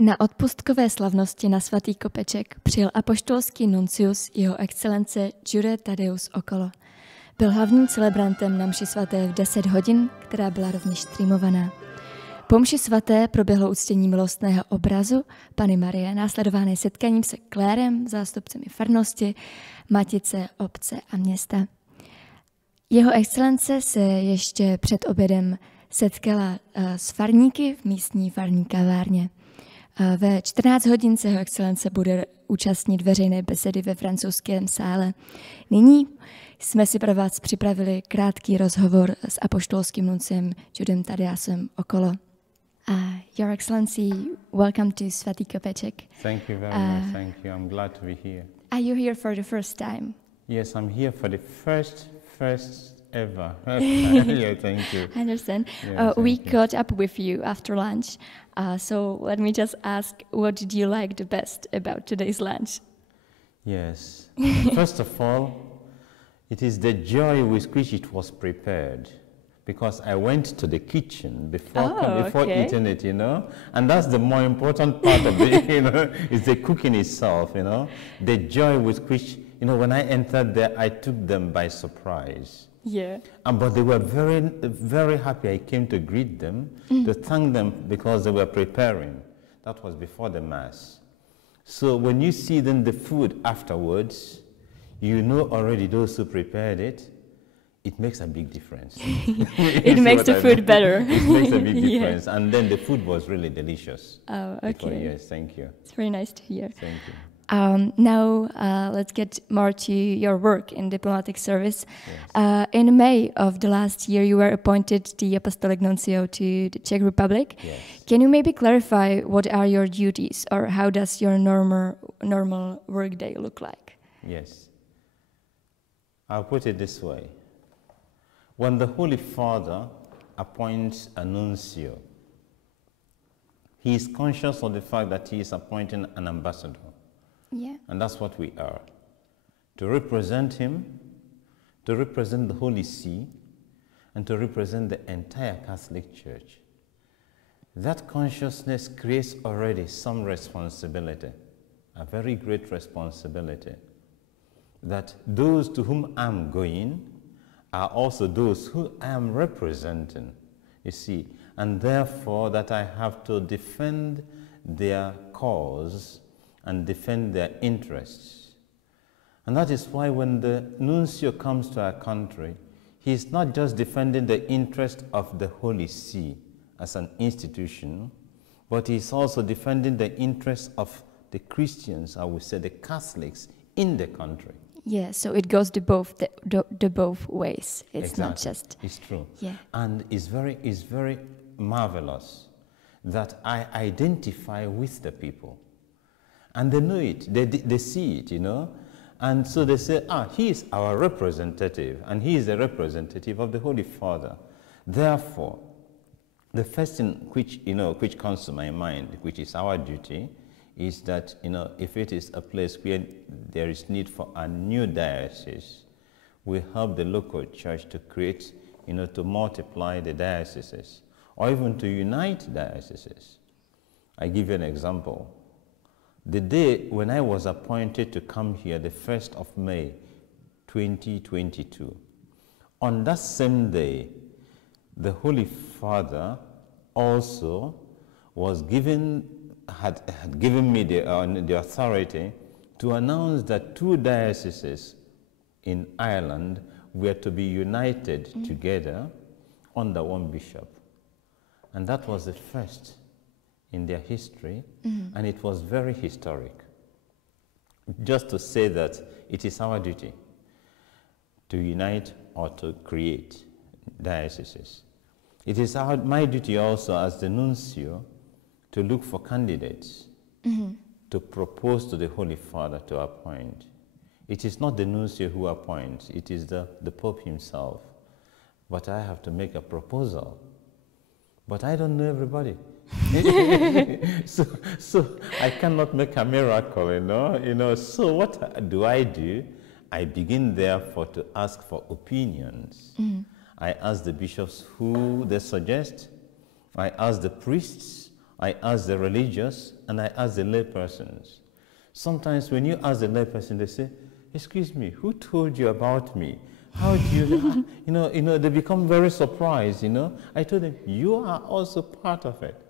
Na odpustkové slavnosti na Svatý Kopeček přijel apoštolský nuncius jeho excelence Jude Thaddeus Okolo. Byl hlavním celebrantem na mši svaté v 10 hodin, která byla rovněž streamovaná. Po mši svaté proběhlo uctění milostného obrazu Panny Marie, následované setkáním se klérem, zástupcemi farnosti, matice, obce a města. Jeho excelence se ještě před obědem setkala s farníky v místní farní kavárně. Ve 14 hodin se jeho excelence bude účastnit veřejné besedy ve francouzském sále. Nyní jsme si pro vás připravili krátký rozhovor s apoštolským nunciem Judem Thaddeusem Okolo. Your Excellency, welcome to Svatý Kopeček. Thank you very much, thank you. I'm glad to be here. Are you here for the first time? Yes, I'm here for the first ever. Yeah, thank you. I understand. Yeah, We thank you. caught up with you after lunch, so let me just ask, what did you like the best about today's lunch? Yes. First of all, it is the joy with which it was prepared. Because I went to the kitchen before eating it, you know, and that's the more important part of it, you know, is the cooking itself, you know, the joy with which, you know, when I entered there, I took them by surprise. Yeah. But they were very, very happy. I came to greet them, to thank them because they were preparing. That was before the Mass. So when you see then the food afterwards, you know already those who prepared it. It makes a big difference. It makes the food better. It makes a big Yeah. difference. And then the food was really delicious. Oh, okay. Yes, thank you. It's very nice to hear. Thank you. Now, let's get more to your work in diplomatic service. Yes. In May of the last year, you were appointed the Apostolic Nuncio to the Czech Republic. Yes. Can you maybe clarify what are your duties, or how does your normal workday look like? Yes. I'll put it this way. When the Holy Father appoints a nuncio, he is conscious of the fact that he is appointing an ambassador. Yeah. And that's what we are. To represent him, to represent the Holy See, and to represent the entire Catholic Church. That consciousness creates already some responsibility, a very great responsibility, that those to whom I'm going are also those who I am representing, you see, and therefore that I have to defend their cause and defend their interests. And that is why when the nuncio comes to our country, he is not just defending the interest of the Holy See as an institution, but he is also defending the interests of the Christians, I would say the Catholics in the country. Yeah, so it goes to both the both ways. It's Exactly. not just. It's true. Yeah. And it's very marvelous that I identify with the people. And they know it, they see it, you know. And so they say, he is our representative, and he is the representative of the Holy Father. Therefore, the first thing which comes to my mind, which is our duty, is that, you know, if it is a place where there is need for a new diocese, we help the local church to create, you know, to multiply the dioceses, or even to unite dioceses. I give you an example. The day when I was appointed to come here, the 1st of May, 2022, on that same day, the Holy Father also was had given me the authority to announce that 2 dioceses in Ireland were to be united together under one bishop. And that was the first in their history, and it was very historic. Just to say that it is our duty to unite or to create dioceses. It is my duty also as the nuncio to look for candidates, to propose to the Holy Father to appoint. It is not the nuncio who appoints, it is the Pope himself. But I have to make a proposal. But I don't know everybody. so I cannot make a miracle, you know. So what do? I begin therefore to ask for opinions. I ask the bishops who they suggest. I ask the priests. I ask the religious and I ask the lay persons. Sometimes when you ask the lay person, they say, excuse me, who told you about me? How do you, they become very surprised, I told them, you are also part of it.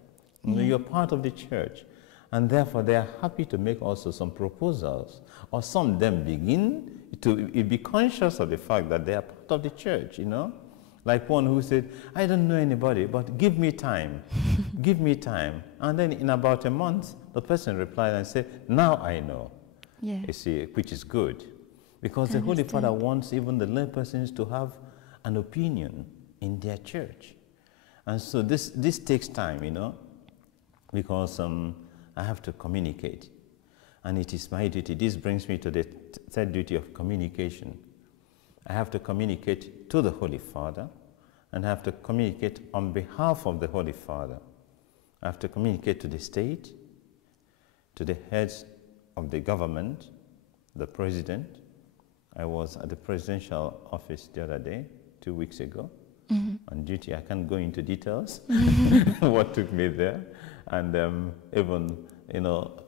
You're part of the church. And therefore, they are happy to make also some proposals. Or some of them begin to be conscious of the fact that they are part of the church, Like one who said, I don't know anybody, but give me time. Give me time. And then in about a month, the person replied and said, now I know. Yeah. You see, which is good. Because the Holy Father wants even the lay persons to have an opinion in their church. And so this takes time, because I have to communicate. And it is my duty. This brings me to the third duty of communication. I have to communicate to the Holy Father, and I have to communicate on behalf of the Holy Father. I have to communicate to the state, to the heads of the government, the president. I was at the presidential office the other day, 2 weeks ago, on duty. I can't go into details what took me there. And even,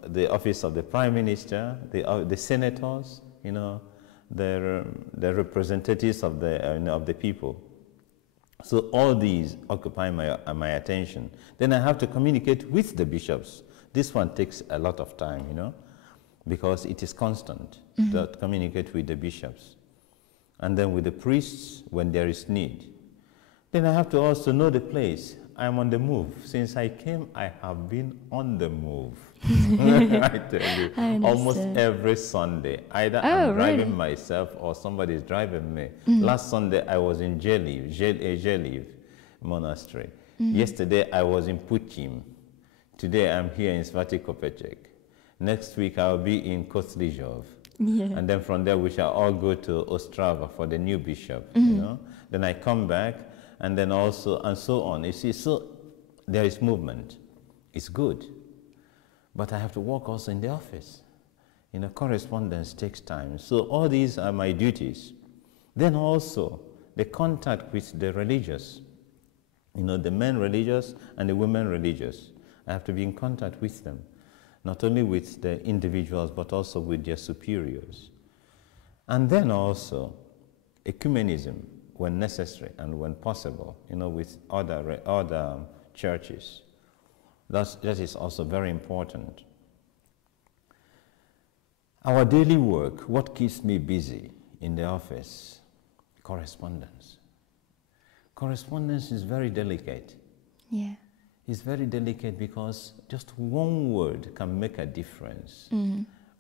the office of the Prime Minister, the senators, the representatives of the people. So all these occupy my attention. Then I have to communicate with the bishops. This one takes a lot of time, because it is constant to communicate with the bishops. And then with the priests when there is need. Then I have to also know the place. I'm on the move. Since I came, I have been on the move. I tell you, almost every Sunday. Either I'm driving myself or somebody is driving me. Last Sunday, I was in Jeliv Monastery. Yesterday, I was in Puchim. Today, I'm here in Svatém Kopečku. Next week, I'll be in Kostlijov. Yeah. And then from there, we shall all go to Ostrava for the new bishop, Then I come back, and then also, and so on. You see, so there is movement. It's good. But I have to work also in the office. Correspondence takes time. So all these are my duties. Then also, the contact with the religious. The men religious and the women religious. I have to be in contact with them. Not only with the individuals, but also with their superiors. And then also, ecumenism, when necessary and when possible, with other churches. That is also very important. Our daily work, what keeps me busy in the office? Correspondence. Correspondence is very delicate. Yeah. It's very delicate because just one word can make a difference.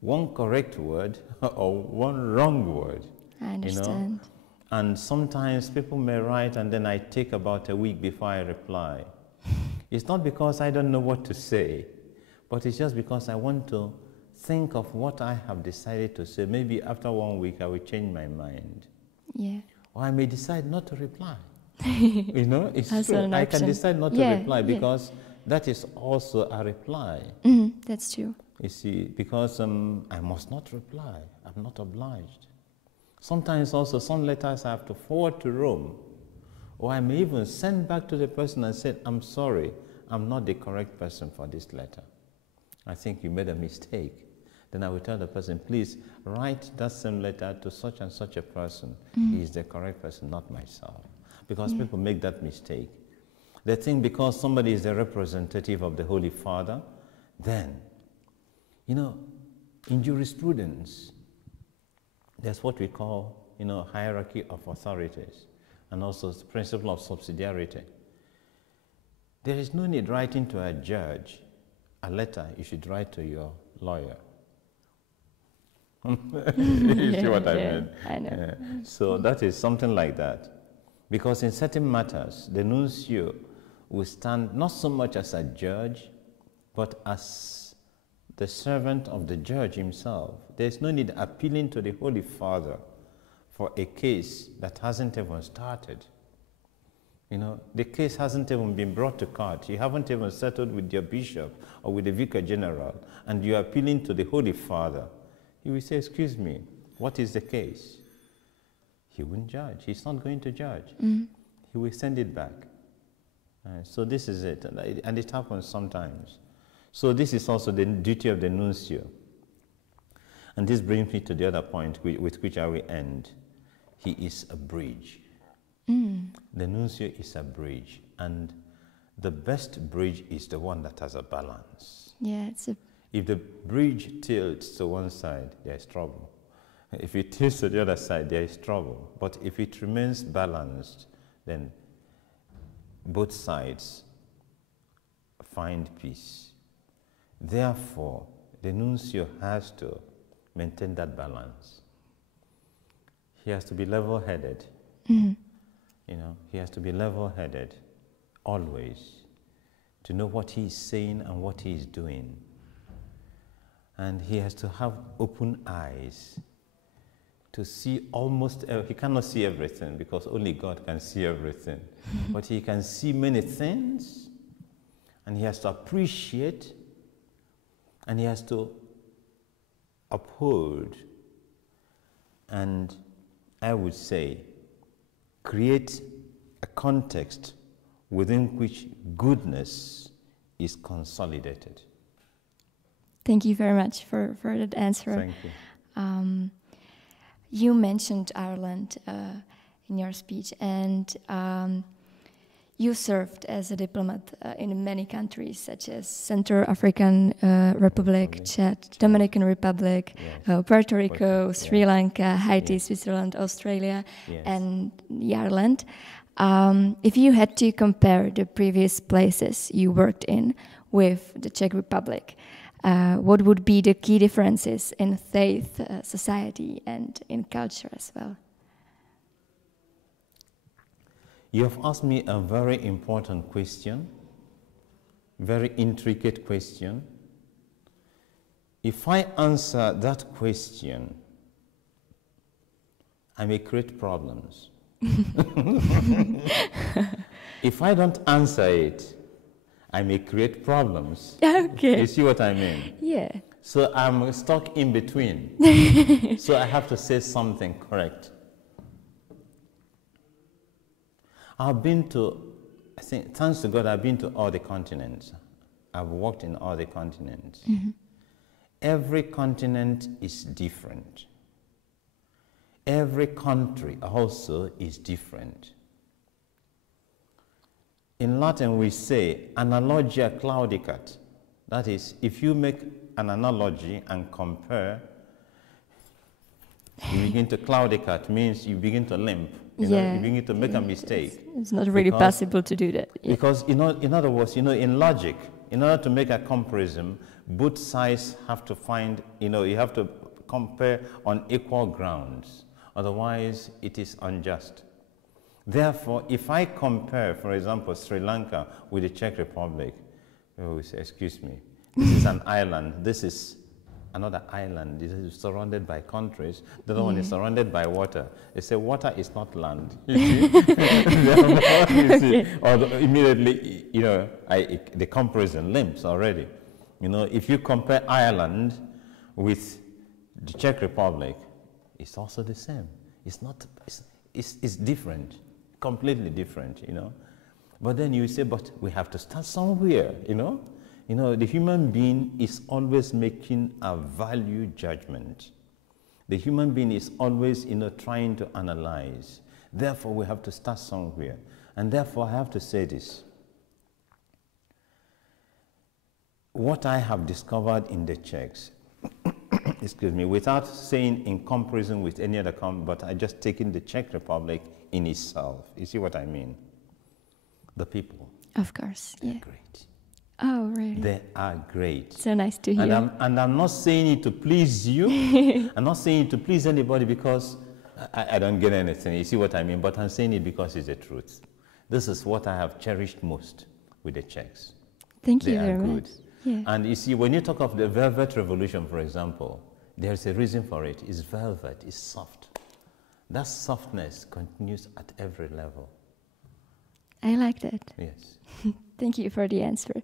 One correct word or one wrong word. I understand. And sometimes people may write and then I take about a week before I reply. It's not because I don't know what to say, but it's just because I want to think of what I have decided to say. Maybe after 1 week I will change my mind. Yeah. Or I may decide not to reply. It's also true. I can decide not to reply because that is also a reply. That's true. You see, because I must not reply. I'm not obliged. Sometimes also some letters I have to forward to Rome. Or I may even send back to the person and say, I'm sorry, I'm not the correct person for this letter. I think you made a mistake. Then I will tell the person, please write that same letter to such and such a person. He is the correct person, not myself. Because people make that mistake. They think because somebody is the representative of the Holy Father, then, in jurisprudence, there's what we call, hierarchy of authorities, and also the principle of subsidiarity. There is no need writing to a judge a letter you should write to your lawyer. You see what I mean? I know. So that is something like that. Because in certain matters, the nuncio will stand not so much as a judge, but as the servant of the judge himself. There's no need appealing to the Holy Father for a case that hasn't even started. The case hasn't even been brought to court. You haven't even settled with your bishop or with the vicar general, and you're appealing to the Holy Father. He will say, excuse me, what is the case? He won't judge. He's not going to judge. He will send it back. So this is it. And it happens sometimes. So this is also the duty of the nuncio. And this brings me to the other point with which I will end. He is a bridge. The nuncio is a bridge, and the best bridge is the one that has a balance. Yeah, if the bridge tilts to one side, there is trouble. If it tilts to the other side, there is trouble. But if it remains balanced, then both sides find peace. Therefore, the nuncio has to maintain that balance. He has to be level-headed. You know, he has to be level-headed always, to know what he is saying and what he is doing. And he has to have open eyes to see almost, he cannot see everything because only God can see everything. But he can see many things, and he has to appreciate, and he has to uphold, and I would say, create a context within which goodness is consolidated. Thank you very much for that answer. Thank you. You mentioned Ireland in your speech, and you served as a diplomat in many countries, such as Central African Republic, Chad, Dominican Republic, Puerto Rico, Sri Lanka, Haiti, Switzerland, Australia, and Ireland. If you had to compare the previous places you worked in with the Czech Republic, what would be the key differences in faith, society, and in culture as well? You have asked me a very important question, very intricate question. If I answer that question, I may create problems. If I don't answer it, I may create problems. Okay. You see what I mean? Yeah. So I'm stuck in between. So I have to say something correct. I've been to, I think, thanks to God, I've been to all the continents. I've worked in all the continents. Every continent is different. Every country also is different. In Latin, we say analogia claudicat. That is, if you make an analogy and compare, you begin to claudicat, means you begin to limp. You know, you begin to make a mistake. It's not really possible to do that. Yeah. Because, in other words, in logic, in order to make a comparison, both sides have to find, you have to compare on equal grounds. Otherwise, it is unjust. Therefore, if I compare, for example, Sri Lanka with the Czech Republic, we say, excuse me, this is an island, this is another island, this is surrounded by countries, the other one is surrounded by water. They say water is not land, you see? Or immediately, the comparison limps already. If you compare Ireland with the Czech Republic, it's also the same. It's not, it's different, completely different, But then you say, but we have to start somewhere, the human being is always making a value judgment. The human being is always, trying to analyze. Therefore, we have to start somewhere. And therefore, I have to say this. What I have discovered in the Czechs, excuse me, without saying in comparison with any other country, but I just taking the Czech Republic in itself. You see what I mean? The people. Of course, yeah. They're great. Oh, really? They are great. So nice to hear. And I'm not saying it to please you. I'm not saying it to please anybody because I don't get anything. You see what I mean? But I'm saying it because it's the truth. This is what I have cherished most with the Czechs. Thank you very much. Yeah. And you see, when you talk of the Velvet Revolution, for example, there's a reason for it. It's velvet, it's soft. That softness continues at every level. I like that. Yes. Thank you for the answer.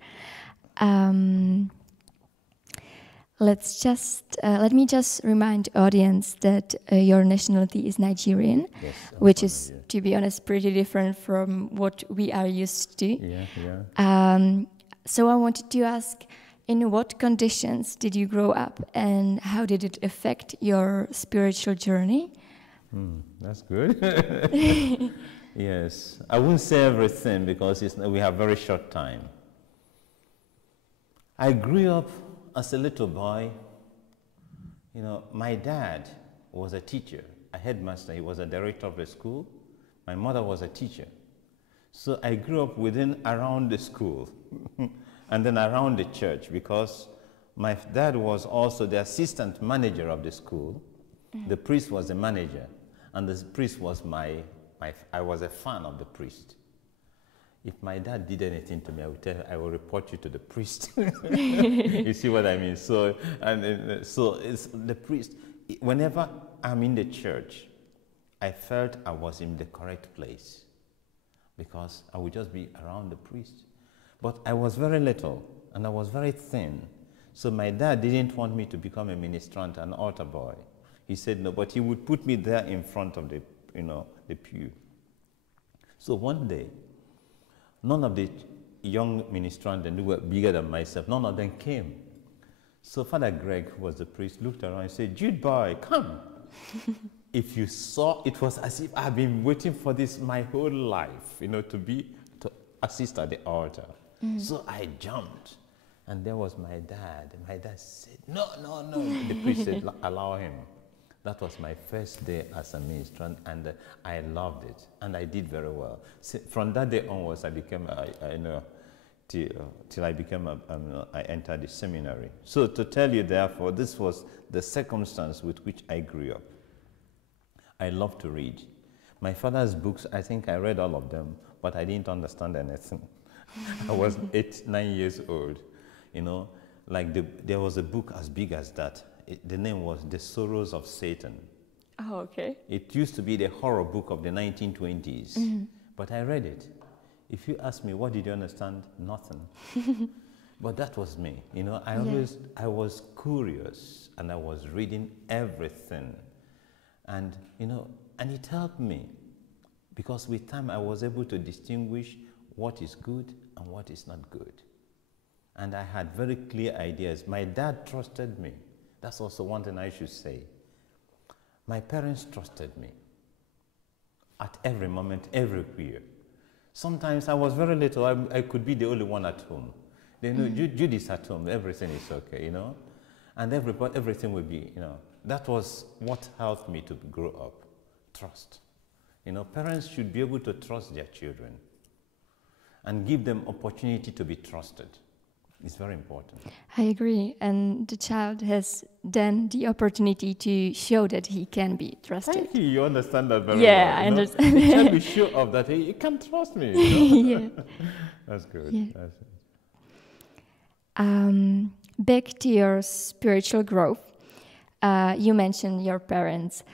Let me just remind the audience that your nationality is Nigerian, yes, which is, to be honest, pretty different from what we are used to. Yeah. So I wanted to ask, In what conditions did you grow up, and how did it affect your spiritual journey? That's good. Yes, I won't say everything because we have very short time. I grew up as a little boy. You know, my dad was a teacher, a headmaster. He was a director of the school. My mother was a teacher. So I grew up around the school and then around the church, because my dad was also the assistant manager of the school. The priest was the manager, and the priest was I was a fan of the priest. If my dad did anything to me, I will report you to the priest. You see what I mean? So it's the priest. Whenever I'm in the church, I felt I was in the correct place, because I would just be around the priest. But I was very little, and I was very thin. So my dad didn't want me to become a ministrant, an altar boy. He said no, but he would put me there in front of the pew. So one day, none of the young ministrants who were bigger than myself, none of them came. So Father Greg, who was the priest, looked around and said, "Jude boy, come." If you saw, it was as if I've been waiting for this my whole life, to assist at the altar. So I jumped, and there was my dad. My dad said, no. The priest said, allow him. That was my first day as a ministrant, and I loved it, and I did very well. So from that day onwards, I became, till I entered the seminary. So to tell you, therefore, this was the circumstance with which I grew up. I love to read. My father's books, I think I read all of them, but I didn't understand anything. I was 8, 9 years old, there was a book as big as that. The name was The Sorrows of Satan. Oh, okay. It used to be the horror book of the 1920s, but I read it. If you ask me, what did you understand? Nothing. But that was me, I was curious, and I was reading everything. And, and it helped me, because with time I was able to distinguish what is good and what is not good. And I had very clear ideas. My dad trusted me. That's also one thing I should say. My parents trusted me at every moment, everywhere. Sometimes I was very little, I could be the only one at home. They know Jude is at home, everything is okay, And everything will be, That was what helped me to grow up. Trust. Parents should be able to trust their children and give them opportunity to be trusted. It's very important. I agree. And the child has then the opportunity to show that he can be trusted. Thank you. You understand that very well. Yeah, I understand. The child will show up that you can trust me. Yeah. That's good. Yeah. That's it. Back to your spiritual growth. You mentioned your parents.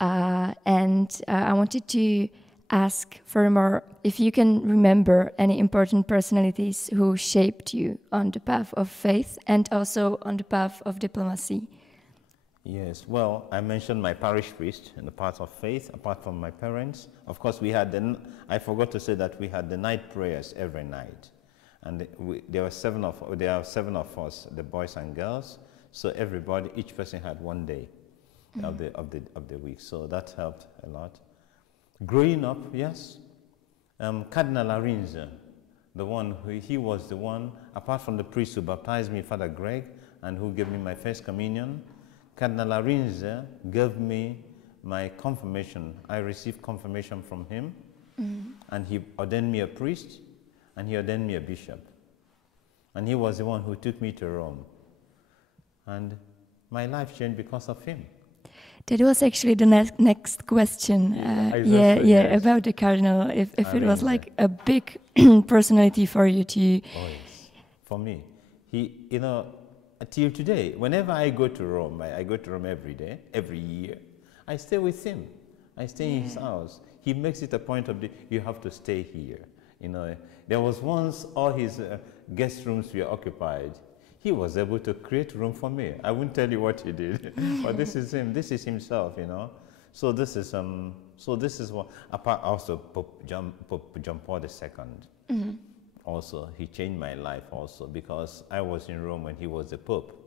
And I wanted to ask furthermore if you can remember any important personalities who shaped you on the path of faith and also on the path of diplomacy. Yes, well, I mentioned my parish priest in the path of faith, apart from my parents. Of course, I forgot to say that we had the night prayers every night. And there are 7 of us, the boys and girls. So each person had one day of the week. So that helped a lot. Growing up, yes, Cardinal Arinze, he was the one, apart from the priest who baptized me, Father Greg, and who gave me my first communion, Cardinal Arinze gave me my confirmation. I received confirmation from him, and he ordained me a priest, and he ordained me a bishop. And he was the one who took me to Rome. And my life changed because of him. That was actually the next question. Yes. About the cardinal. If it was like a big personality for you to. Oh yes, for me, he, till today, whenever I go to Rome, I go to Rome every day, every year. I stay with him. I stay in his house. He makes it a point of you have to stay here. There was once all his guest rooms were occupied. He was able to create room for me. I won't tell you what he did, but this is him. This is himself, So this is what. Apart also Pope John Paul II. also, he changed my life also, because I was in Rome when he was the Pope,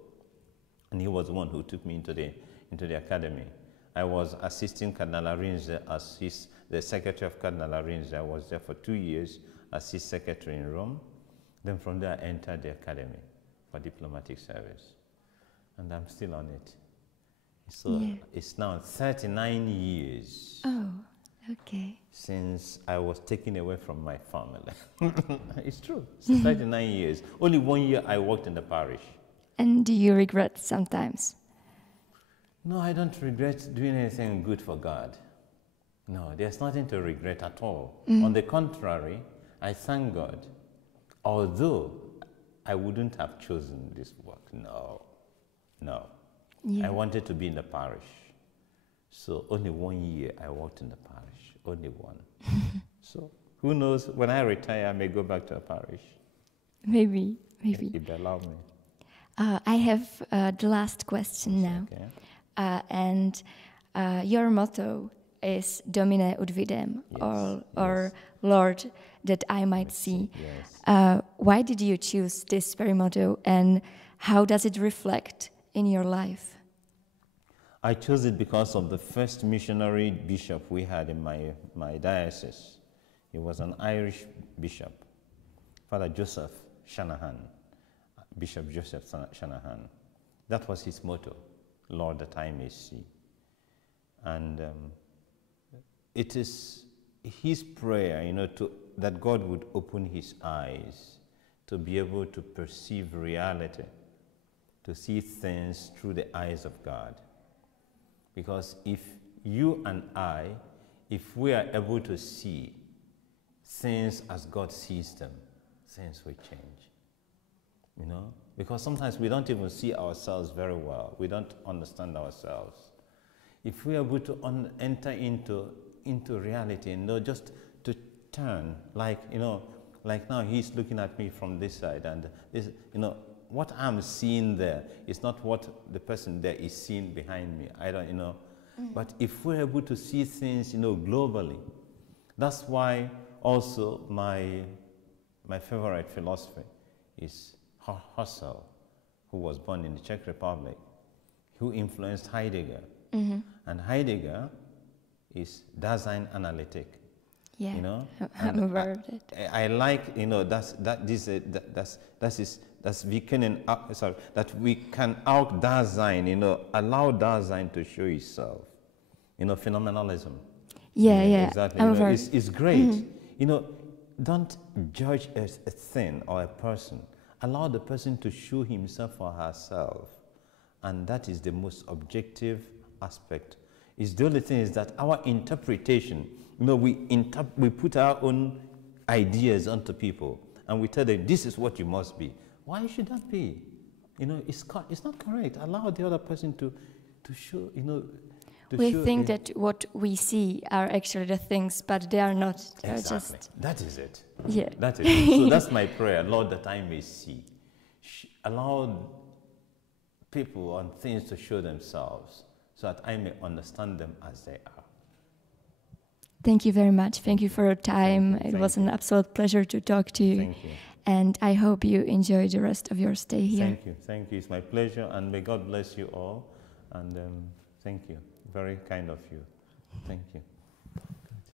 and he was the one who took me into the academy. I was assisting Cardinal Arinze as the secretary of Cardinal Arinze. I was there for 2 years as his secretary in Rome. Then from there, I entered the academy for diplomatic service, and I'm still on it. So it's now 39 years. Oh, okay. Since I was taken away from my family. It's true. It's 39 years. Only 1 year I worked in the parish. And do you regret sometimes? No, I don't regret doing anything good for God. No, there's nothing to regret at all. On the contrary, I thank God. Although I wouldn't have chosen this work. No. Yeah. I wanted to be in the parish. So only 1 year I worked in the parish. Only one. So who knows, when I retire, I may go back to a parish. Maybe. If they allow me. I have the last question now. Okay. And your motto is Domine ut videm, or Lord, that I might see. Yes. Why did you choose this very motto, and how does it reflect in your life? I chose it because of the first missionary bishop we had in my diocese. He was an Irish bishop, Father Joseph Shanahan, Bishop Joseph Shanahan. That was his motto, Lord, that I may see. And it is his prayer, that God would open his eyes to be able to perceive reality, to see things through the eyes of God. Because if you and I, if we are able to see things as God sees them, things will change. Because sometimes we don't even see ourselves very well. We don't understand ourselves. If we are able to enter into reality, just to turn, like now he's looking at me from this side, and this, what I'm seeing there is not what the person there is seeing behind me. I don't, But if we're able to see things, globally, that's why also my favorite philosophy is Husserl, who was born in the Czech Republic, who influenced Heidegger. And Heidegger is Dasein analytic. Yeah, I'm aware of it. I like, that we can out Dasein, allow Dasein to show itself. Phenomenalism. Yeah. Exactly. I'm aware. It's great. Don't judge a thing or a person. Allow the person to show himself or herself. And that is the most objective aspect. The only thing is that our interpretation, we put our own ideas onto people, and we tell them, this is what you must be. Why should that be? It's not correct. Allow the other person to show, we think that what we see are actually the things, but they are not. They're Exactly. just... That is it. Yeah. That is it. So that's my prayer, Lord, that I may see. Allow people and things to show themselves so that I may understand them as they are. Thank you very much. Thank you for your time. It was an absolute pleasure to talk to you. Thank you. And I hope you enjoy the rest of your stay here. Thank you. It's my pleasure, and may God bless you all. And thank you. Very kind of you. Thank you.